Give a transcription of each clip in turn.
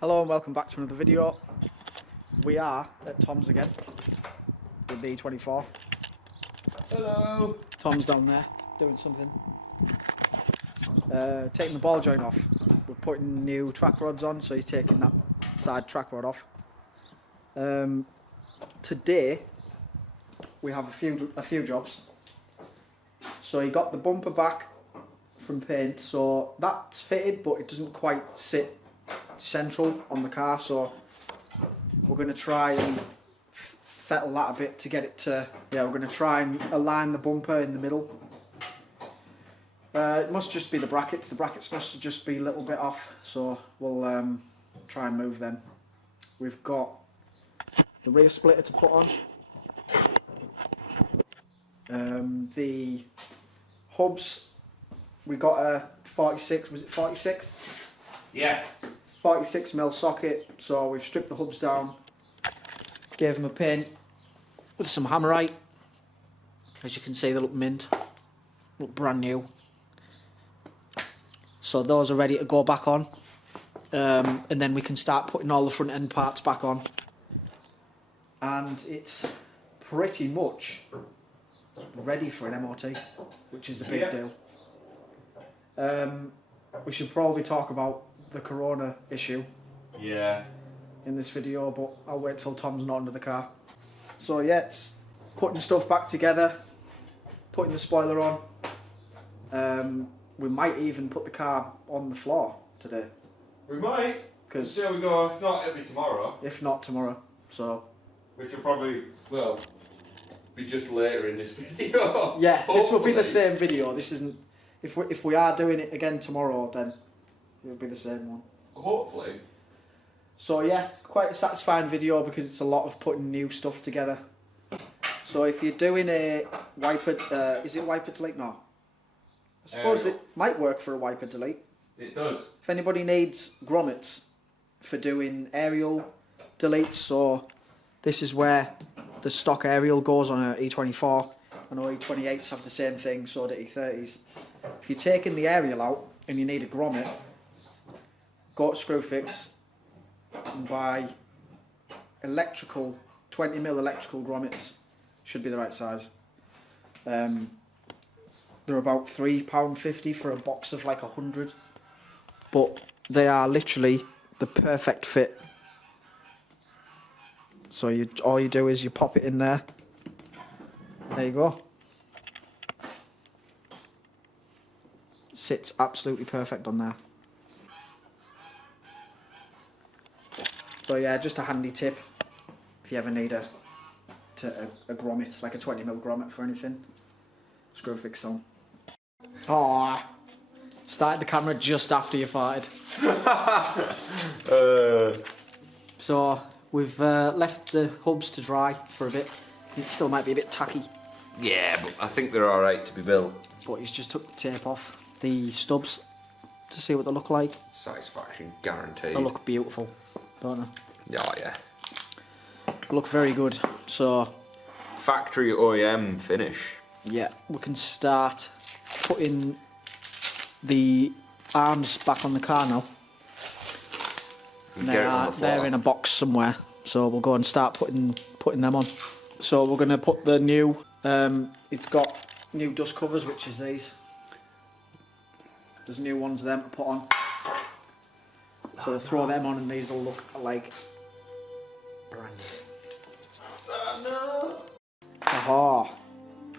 Hello and welcome back to another video. We are at Tom's again with the E24. Hello. Tom's down there doing something. Taking the ball joint off. We're putting new track rods on, so he's taking that side track rod off. Today we have a few jobs. So he got the bumper back from paint, so that's fitted, but it doesn't quite sit central on the car, so we're going to try and fettle that a bit to get it to, we're going to try and align the bumper in the middle. It must just be the brackets must just be a little bit off, so we'll try and move them. We've got the rear splitter to put on. The hubs, we got a 46, was it 46? Yeah. 46mm socket, so we've stripped the hubs down, gave them a paint with some hammerite. As you can see, they look mint, look brand new. So those are ready to go back on, and then we can start putting all the front end parts back on. And it's pretty much ready for an MOT, which is a big deal. We should probably talk about the corona issue in this video, but I'll wait till Tom's not under the car. So yeah, it's putting stuff back together, putting the spoiler on. We might even put the car on the floor today. We might. Because see how we go. If not, it'll be tomorrow. If not tomorrow, so. Which will probably, well, be just later in this video. Yeah, hopefully. This will be the same video. This isn't. If we are doing it again tomorrow, then it'll be the same one. Hopefully. So yeah, quite a satisfying video because it's a lot of putting new stuff together. So if you're doing a wiper, is it wiper delete? No. I suppose it might work for a wiper delete. It does. If anybody needs grommets for doing aerial deletes, so this is where the stock aerial goes on an E24. I know E28s have the same thing, so do E30s. If you're taking the aerial out and you need a grommet, go to Screwfix and buy electrical, 20mm electrical grommets. Should be the right size. They're about £3.50 for a box of like 100, but they are literally the perfect fit. So all you do is you pop it in there. There you go. Sits absolutely perfect on there. So yeah, just a handy tip if you ever need a grommet, like a 20mm grommet for anything. Screwfix on. Oh, started the camera just after you farted. So we've left the hubs to dry for a bit. It still might be a bit tacky. Yeah, but I think they're alright to be built. But he's just took the tape off the stubs to see what they look like. Satisfaction guaranteed. They look beautiful, don't they? Oh yeah. They look very good. So factory OEM finish. Yeah, we can start putting the arms back on the car now. They're in a box somewhere, so we'll go and start putting them on. So we're going to put the new, it's got new dust covers, which is these. There's new ones of them to put on. So we'll throw them on and these will look like brand new. Aha,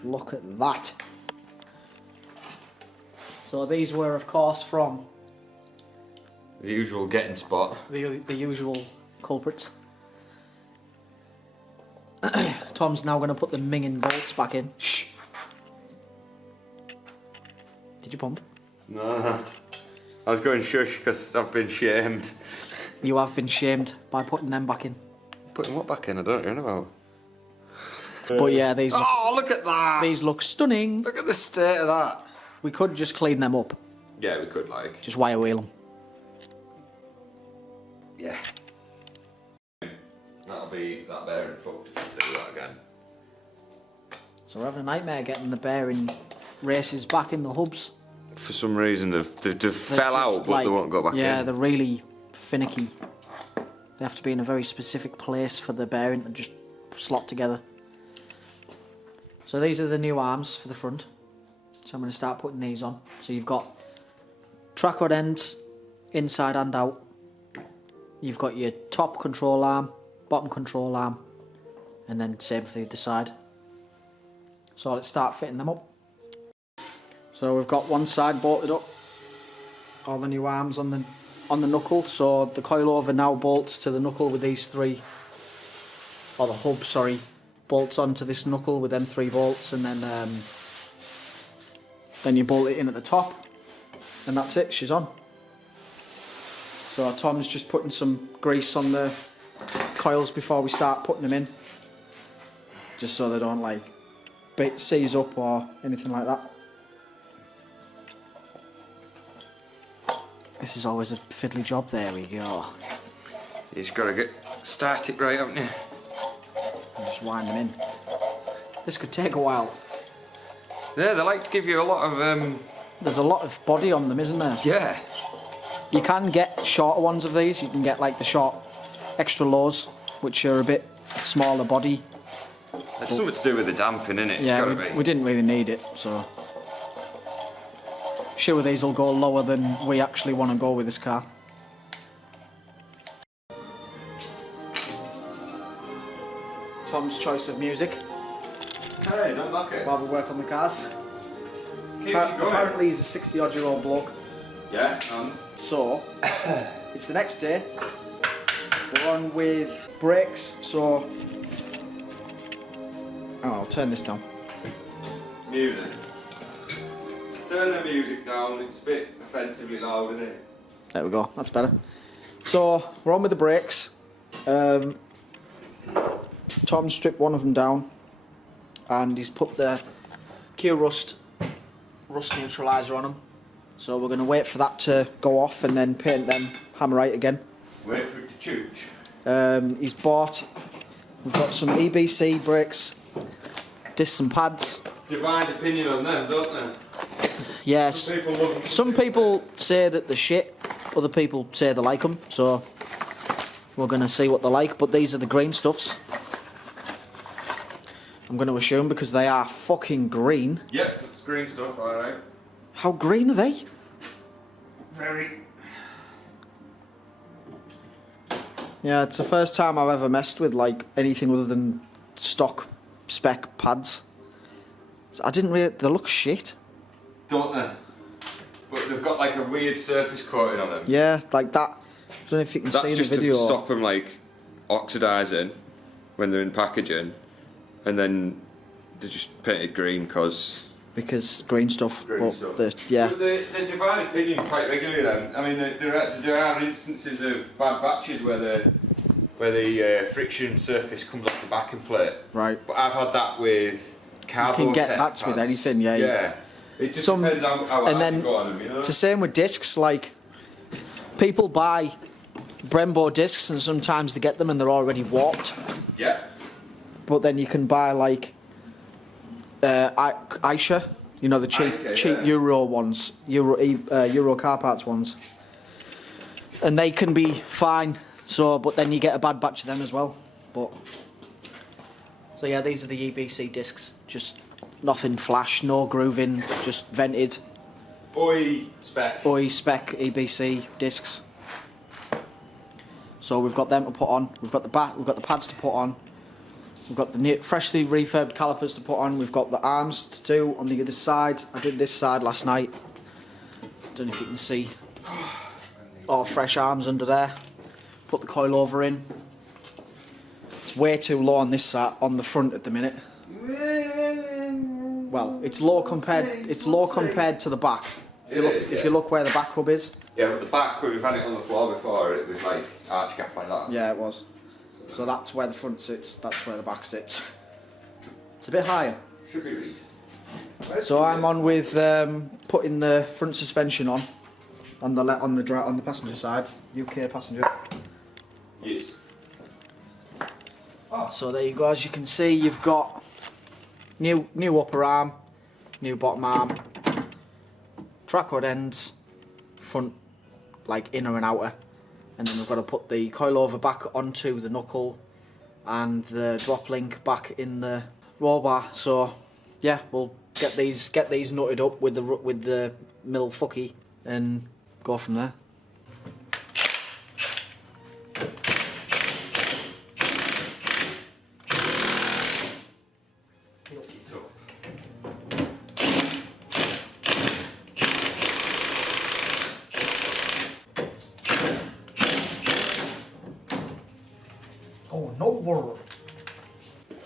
look at that. So these were of course from the usual getting spot. The usual culprits. Tom's now going to put the minging bolts back in. Shh. Did you pump? No. I was going shush because I've been shamed. You have been shamed by putting them back in. Putting what back in? I don't know about. But yeah, these. Look at that! These look stunning. Look at the state of that. We could just clean them up. Yeah, we could like. Just wire wheel them. Yeah. That'll be that bearing fucked if we do that again. So we're having a nightmare getting the bearing races back in the hubs. for some reason they fell out, but like, they won't go back in. Yeah, they're really finicky. They have to be in a very specific place for the bearing to just slot together. So these are the new arms for the front. So I'm going to start putting these on. So you've got track rod ends, inside and out. You've got your top control arm, bottom control arm, and then same for the other side. So let's start fitting them up. So we've got one side bolted up, all the new arms on the knuckle. So the coilover now bolts to the knuckle with these three, or the hub, sorry, bolts onto this knuckle with them 3 bolts, and then you bolt it in at the top, and that's it, she's on. So Tom's just putting some grease on the coils before we start putting them in, just so they don't like seize up or anything like that. This is always a fiddly job. There we go. You just gotta get started right, haven't you? And just wind them in. This could take a while. Yeah, they like to give you a lot of There's a lot of body on them, isn't there? yeah. You can get shorter ones of these. You can get like the short extra lows, which are a bit smaller body. It's something to do with the damping, innit? It's Yeah, gotta be. we didn't really need it, so. Sure, these will go lower than we actually want to go with this car. Tom's choice of music Hey, don't knock it. while we work on the cars. Keep you going. Apparently he's a 60-odd-year-old bloke. Yeah, and So, it's the next day. We're on with brakes, so... Oh, I'll turn this down. music. Turn the music down, it's a bit offensively loud, isn't it? There we go, that's better. So, we're on with the brakes. Tom stripped one of them down, and he's put the rust neutraliser on them. So we're going to wait for that to go off and then paint them hammerite again. Wait for it to chooch. We've got some EBC brakes, discs and pads. Divide opinion on them, don't they? Yes, Some people love them. some people say that they're shit, other people say they like them, so we're going to see what they like, but these are the green stuffs. I'm going to assume because they are fucking green. Yep, it's green stuff, alright. How green are they? Very. Yeah, it's the first time I've ever messed with like anything other than stock spec pads. I didn't really. They look shit. Don't they? But they've got like a weird surface coating on them. Yeah, like that. I don't know if you can That's see in the just video. to stop them like oxidising when they're in packaging, and then they're just painted green because green stuff. Green but stuff. Yeah. But they divide opinion quite regularly then. I mean, there are instances of bad batches where the friction surface comes off the backing plate. Right. But I've had that with cardboard. You can get tech that with pads. anything, yeah. Yeah. It just Some- depends how and hard then you go on them, you know? It's the same with discs. Like people buy Brembo discs and sometimes they get them and they're already warped. Yeah. But then you can buy like Aisha, you know, the cheap yeah. Euro ones, Euro car parts ones, and they can be fine. So, but then you get a bad batch of them as well. But so yeah, these are the EBC discs. Just nothing flash, no grooving, just vented. OE spec. OE spec EBC discs. So we've got them to put on. We've got the pads to put on. We've got the freshly refurbed calipers to put on. We've got the arms to do on the other side. I did this side last night. Don't know if you can see. All fresh arms under there. Put the coilover in. It's way too low on this side, on the front at the minute. Well, it's low compared to the back. If you look where the back hub is. Yeah, but the back, when we've had it on the floor before, it was like arch gap like that. Yeah, it was. So that's where the front sits, that's where the back sits. It's a bit higher. Should be read. So I'm on with putting the front suspension on the passenger side, UK passenger. Yes. So there you go. As you can see, you've got new upper arm, new bottom arm, track rod ends, front like inner and outer, and then we've got to put the coilover back onto the knuckle and the drop link back in the roll bar. So yeah, we'll get these nutted up with the mill fucky and go from there. Oh, no worry.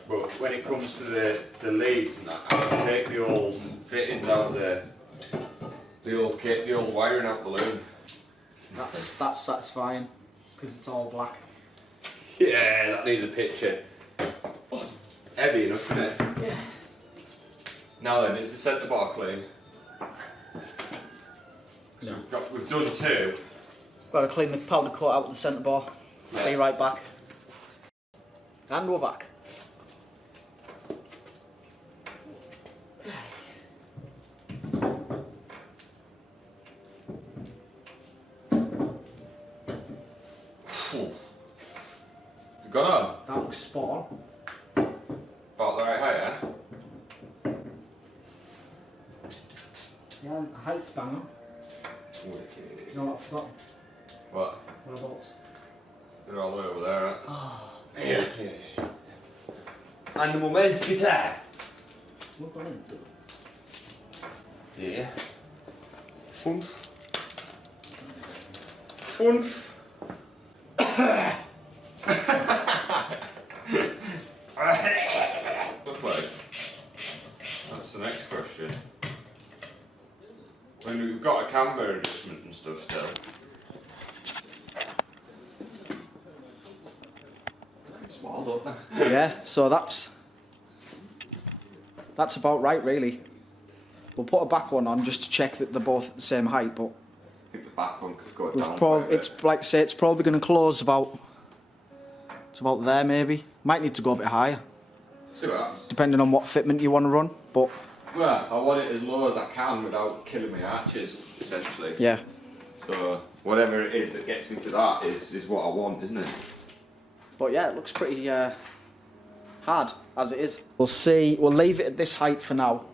But when it comes to the leads and that, I can take the old fittings out there, the old wiring out the loom. That's satisfying because it's all black. Yeah, that needs a picture. Heavy enough, isn't it? Yeah. Now then, is the centre bar clean? No. We've done two. Got to clean the powder coat out of the centre bar. Yeah. Be right back. And we're back. Has it gone on? That looks spot on. About the right height, eh? Yeah, height's bang on. Wicked. No, I've forgotten. What? Whereabouts? They're all the way over there, right? Oh. Yeah. And the moment guitar. Look on it. Yeah. Funf. Funf. Okay. That's the next question. When we've got a camber adjustment and stuff still. Small, don't they? Yeah, so that's about right, really. We'll put a back one on just to check that they're both at the same height, but I think the back one could go we've down quite a bit. it's like I say, it's probably going to close about there maybe. Might need to go a bit higher, See what happens. depending on what fitment you want to run. But Well, I want it as low as I can without killing my arches, essentially. yeah, So whatever it is that gets me to that is what I want, isn't it? but yeah, it looks pretty hard as it is. We'll see. We'll leave it at this height for now,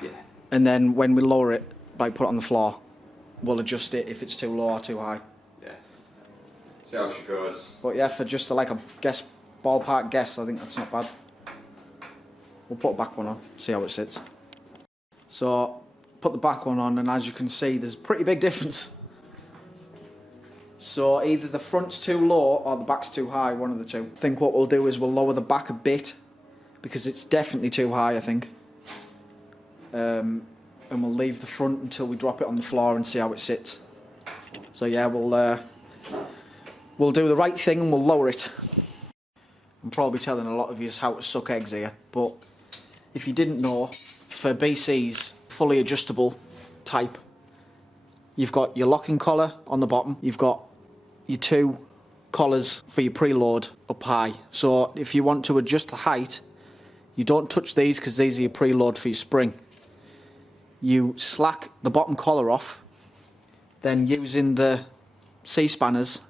Yeah. and then when we lower it, like put it on the floor, we'll adjust it if it's too low or too high. Yeah. See how she goes. But yeah, for just like a ballpark guess, I think that's not bad. We'll put a back one on, see how it sits. So, put the back one on, and as you can see, there's a pretty big difference. So either the front's too low or the back's too high, one of the two. I think what we'll do is we'll lower the back a bit, because it's definitely too high, I think. And we'll leave the front until we drop it on the floor and see how it sits. So yeah, we'll do the right thing and we'll lower it. I'm probably telling a lot of you how to suck eggs here, but if you didn't know, for BC's fully adjustable type, you've got your locking collar on the bottom, you've got your two collars for your preload up high. So if you want to adjust the height, you don't touch these because these are your preload for your spring. You slack the bottom collar off, then using the C-spanners,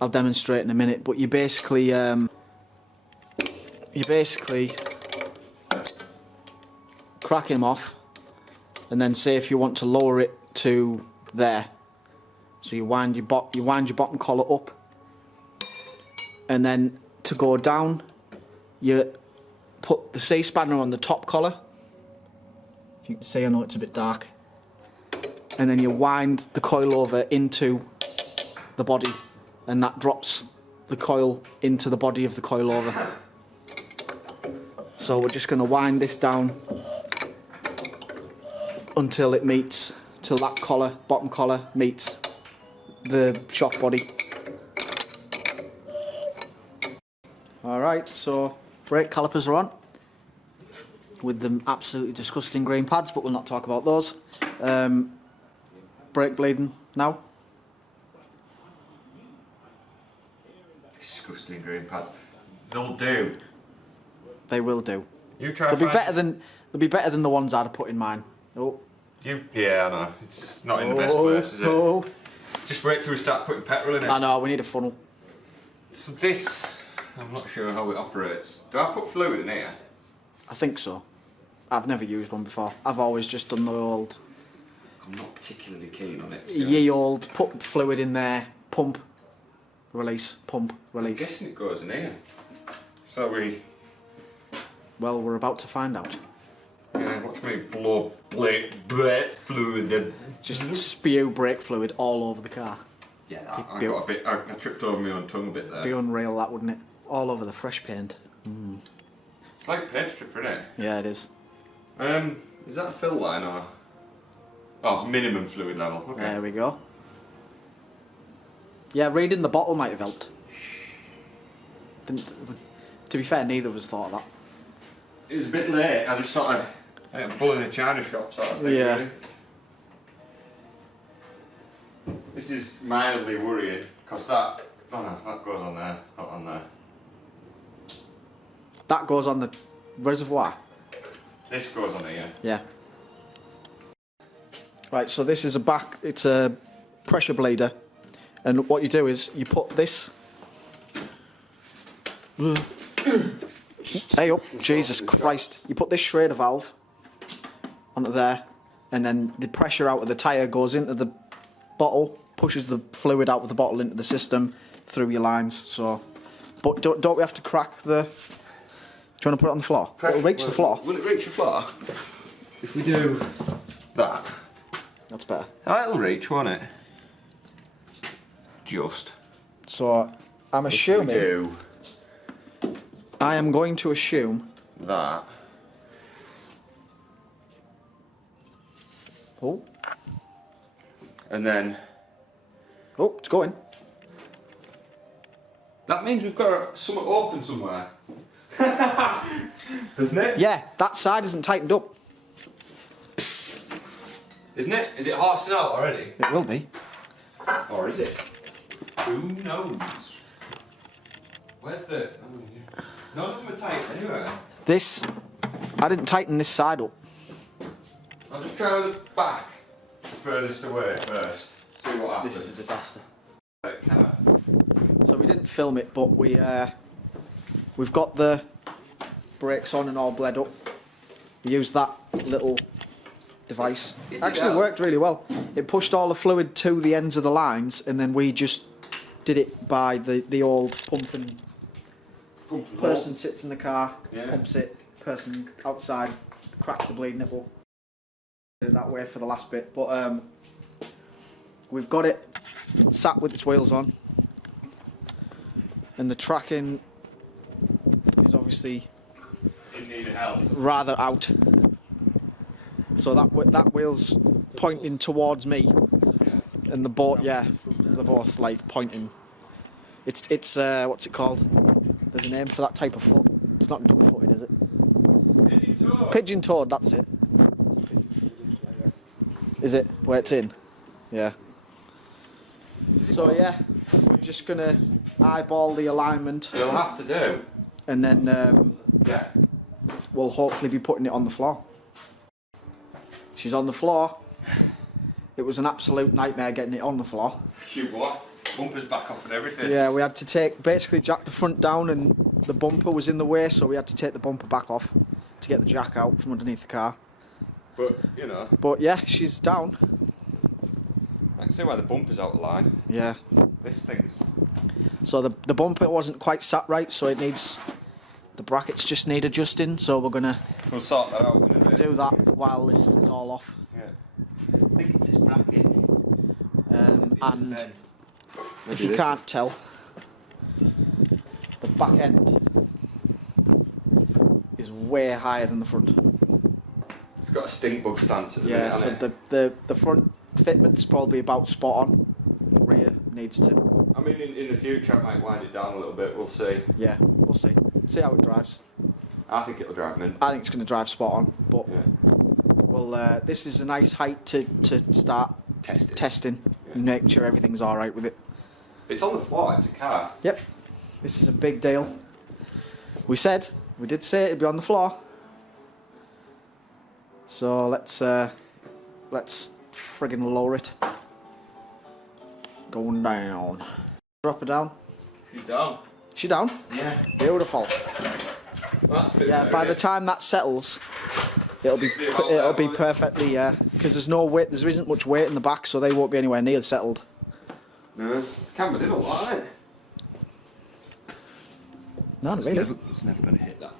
I'll demonstrate in a minute, but you basically crack him off, and then say if you want to lower it to there, so you wind your bottom collar up, and then to go down, you put the C-spanner on the top collar. If you can see, I know it's a bit dark, and then you wind the coil over into the body, and that drops the coil into the body of the coilover. So we're just going to wind this down until that collar, bottom collar, meets the shock body. Alright, so brake calipers are on with the absolutely disgusting green pads, but we'll not talk about those. Brake bleeding now. Disgusting green pads. They'll do. They will do. You try. They'll be better than the ones I'd have put in mine. Oh, Yeah, I know. It's not in the best place, is it? Just wait till we start putting petrol in it. I know, we need a funnel. So this, I'm not sure how it operates. Do I put fluid in here? I think so. I've never used one before. I've always just done the old... I'm not particularly keen on it. Ye old, put fluid in there, pump, release, pump, release. I'm guessing it goes in here. So we... Well, we're about to find out. Yeah, watch me blow brake fluid in. Just spew brake fluid all over the car. Yeah, I got a bit. I tripped over my own tongue a bit there. Be unreal, that, wouldn't it? All over the fresh paint. Mm. It's like a paint stripper, isn't it? Yeah, it is. Is that a fill line or? Oh, minimum fluid level. Okay. There we go. Yeah, reading the bottle might have helped. To be fair, neither of us thought of that. It was a bit late. I just sort of like a bull in a china shop sort of thing. Yeah. Really. This is mildly worrying because that. Oh no, that goes on there, not on there. That goes on the reservoir. This goes on here. Yeah. Right, so this is it's a pressure bleeder, and what you do is you put this. Hey up, Jesus Christ! You put this Schrader valve onto there, and then the pressure out of the tyre goes into the bottle, pushes the fluid out of the bottle into the system through your lines. So, but don't we have to crack the? Do you want to put it on the floor? It'll reach the floor. Will it reach the floor? If we do that. That's better. Oh, it'll reach, won't it? Just. So, I'm assuming. If we do I am going to assume that. Oh. And then. Oh, it's going. That means we've got something open somewhere. Doesn't it? Yeah, that side isn't tightened up. Isn't it? Is it horsing out already? It will be. Or is it? Who knows? Where's the... Oh, yeah. None of them are tight anyway. I didn't tighten this side up. I'll just try the back, the furthest away first. See what happens. This is a disaster. Can I? So we didn't film it, but we've got the brakes on and all bled up. We used that little device. It actually worked really well. It pushed all the fluid to the ends of the lines, and then we just did it by the old pump and person sits in the car, pumps it, person outside cracks the bleed nipple. Do it that way for the last bit, but we've got it sat with its wheels on, and the tracking is obviously In need of help. rather out. So that wheel's pointing towards me, and the boat, yeah, they're both like pointing. It's what's it called? There's a name for that type of foot. It's not duck-footed, is it? Pigeon-toed. Pigeon-toed, that's it. Is it? Where it's in? Yeah. So yeah, we're just gonna eyeball the alignment. We'll have to do. And then Yeah. we'll hopefully be putting it on the floor. She's on the floor. It was an absolute nightmare getting it on the floor. You what? Bumpers back off and everything. Yeah, we had to basically jack the front down, and the bumper was in the way, so we had to take the bumper back off to get the jack out from underneath the car. But, you know. But yeah, she's down. I can see why the bumper's out of line. Yeah. This thing's... So the bumper wasn't quite sat right, so it needs... The brackets just need adjusting, so we're going to We'll sort that out in a bit. do that while this is all off. Yeah. I think it's this bracket. And if you can't tell, the back end is way higher than the front. It's got a stink bug stance at the Yeah, minute, so hasn't it? the front fitment's probably about spot on. The rear needs to... I mean, in the future I might wind it down a little bit, we'll see. Yeah, we'll see. See how it drives. I think it'll drive me in. I think it's going to drive spot on, but Yeah. well, this is a nice height to start testing, Yeah. and making sure everything's all right with it. It's on the floor, it's a car. Yep, this is a big deal. We did say it'd be on the floor. So let's let's friggin' lower it. Going down. Drop her down. She's down. She down? Yeah. Beautiful. Well, that's a bit Yeah, by the time that settles, it'll be perfectly, yeah. Because there's no weight, there isn't much weight in the back, so they won't be anywhere near settled. No, it's cambered in a lot, isn't it? No, not really. It's never going to hit that.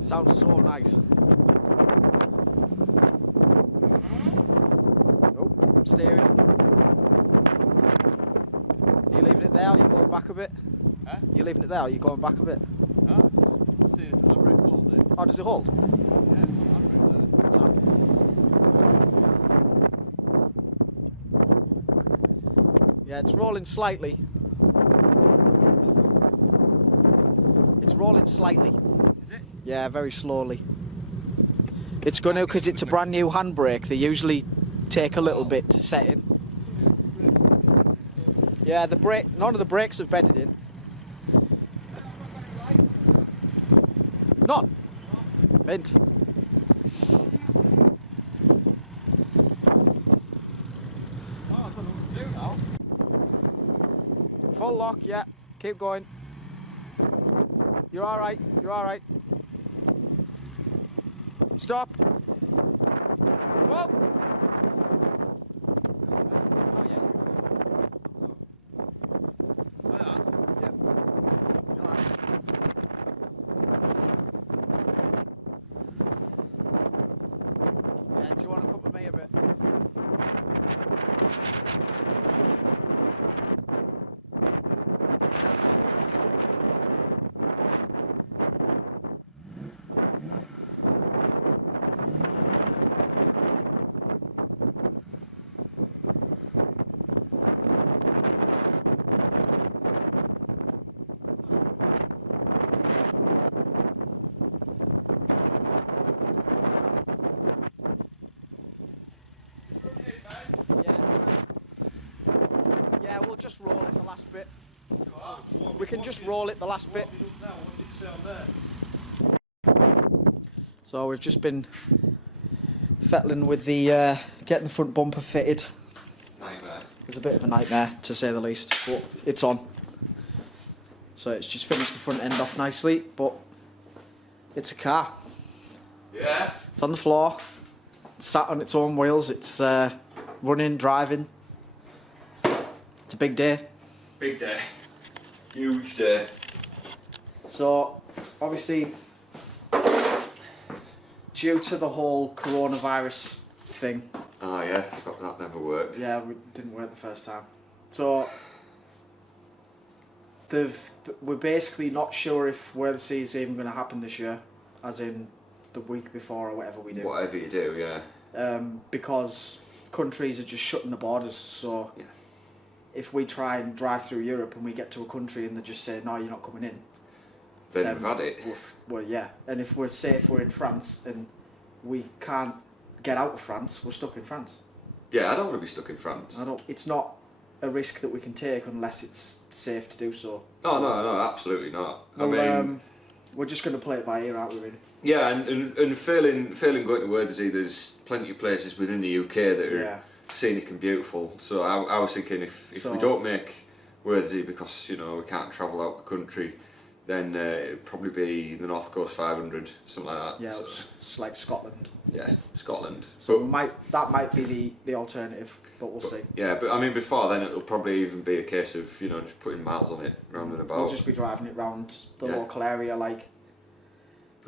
Sounds so nice. Oh, steering. Are you leaving it there or are you going back a bit? Huh? You leaving it there or are you going back a bit? Oh, see if the brake holds it. Oh, does it hold? Yeah, it's got Yeah, it's rolling slightly. It's rolling slightly. Is it? Yeah, very slowly. It's going to, because it's a brand new handbrake, they usually take a little bit to set in. Yeah, the brake, none of the brakes have bedded in. None. Mint. Full lock, yeah. Keep going. You're alright, you're alright. Stop. Whoa. Oh, yeah. Yep. Relax. Yeah, do you want to come with me a bit? Yeah, we'll just roll it the last bit. We can just roll it the last bit. So we've just been fettling with the getting the front bumper fitted. Nightmare. It's a bit of a nightmare to say the least, but it's on. So it's just finished the front end off nicely, but it's a car. Yeah. It's on the floor, it's sat on its own wheels, it's running, driving. It's a big day. Big day. Huge day. So, obviously, due to the whole coronavirus thing. Oh yeah, forgot that never worked. Yeah, it didn't work the first time. So, we're basically not sure if Worthsea is even going to happen this year, as in the week before or whatever we do. Whatever you do, yeah. Because countries are just shutting the borders, so Yeah. if we try and drive through Europe and we get to a country and they just say, no, you're not coming in, Then we've had it. Well, yeah. And if we're in France and we can't get out of France, we're stuck in France. Yeah, I don't want to be stuck in France. It's not a risk that we can take unless it's safe to do so. No, absolutely not. Well, I mean, we're just going to play it by ear, aren't we, really? yeah, and failing going to Worthsea, there's plenty of places within the UK that are scenic and beautiful. So I was thinking if we don't make Worthsea because we can't travel out the country, then it'd probably be the North Coast 500, something like that. Yeah, so, it's like Scotland. Yeah, Scotland. So that might be the alternative, but we'll see. Yeah, but I mean before then it'll probably even be a case of just putting miles on it round and about. We'll just be driving it round the local area, like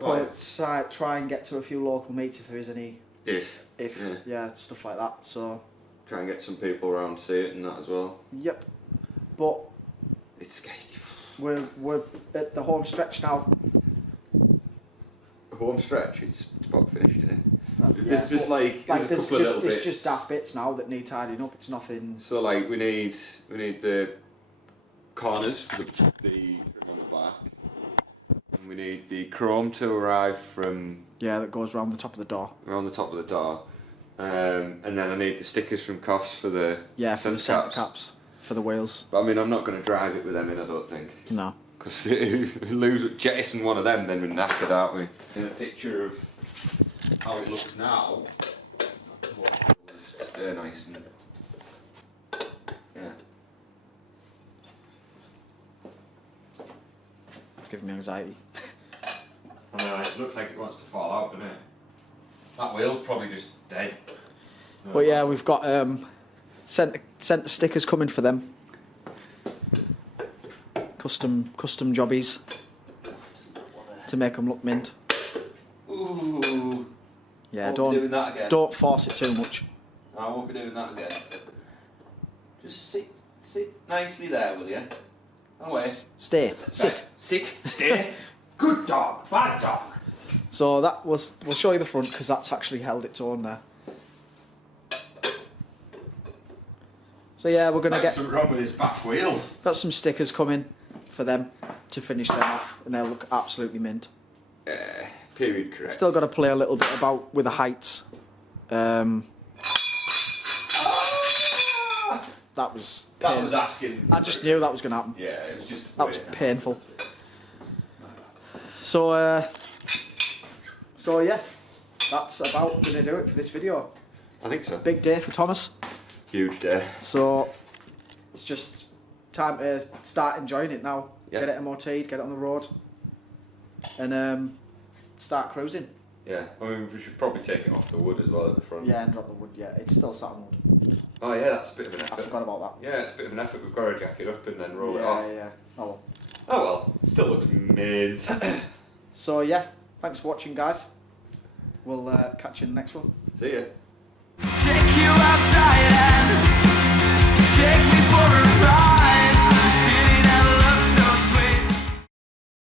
try and get to a few local meets if there is any. If stuff like that. So try and get some people around to see it and that as well. Yep, but it's we're at the home stretch now. Home stretch, it's about finished, isn't it? There's just there's just daft bits now that need tidying up. It's nothing. So like we need the corners for the trim on the back, and we need the chrome to arrive from that goes around the top of the door. Around the top of the door, and then I need the stickers from Cos for the centre caps. for the wheels. But I mean, I'm not going to drive it with them in, I don't think. No. Because if we jettison one of them, then we're knackered, aren't we? In a picture of how it looks now, stay nice and yeah. It's giving me anxiety. I know, it looks like it wants to fall out, doesn't it? That wheel's probably just dead. But yeah, we've got centre stickers coming for them. Custom jobbies to make them look mint. Ooh. Yeah, Won't be doing that again. don't force it too much. I won't be doing that again. Just sit nicely there, will you? Away. Stay. Sit. Sit. Stay. Good dog. Bad dog. So that was. We'll show you the front because that's actually held its own there. So yeah, we're gonna get something wrong with his back wheel. got some stickers coming for them to finish them off, and they'll look absolutely mint. Period correct. Still got to play a little bit about with the heights. That was asking. I just knew that was going to happen. Yeah, it was just. That was painful. So yeah, that's about going to do it for this video. I think so. Big day for Thomas. Huge day. So it's just time to start enjoying it now. Yeah. Get it MOT'd, get it on the road, and start cruising. Yeah, I mean, we should probably take it off the wood as well at the front. Yeah, and drop the wood. Yeah, it's still sat on wood. Oh yeah, that's a bit of an effort. I forgot about that. Yeah, it's a bit of an effort. We've got to jack it up and then roll it off. Yeah. Oh well. Oh well, still looks mint. So yeah, thanks for watching, guys. We'll catch you in the next one. See ya.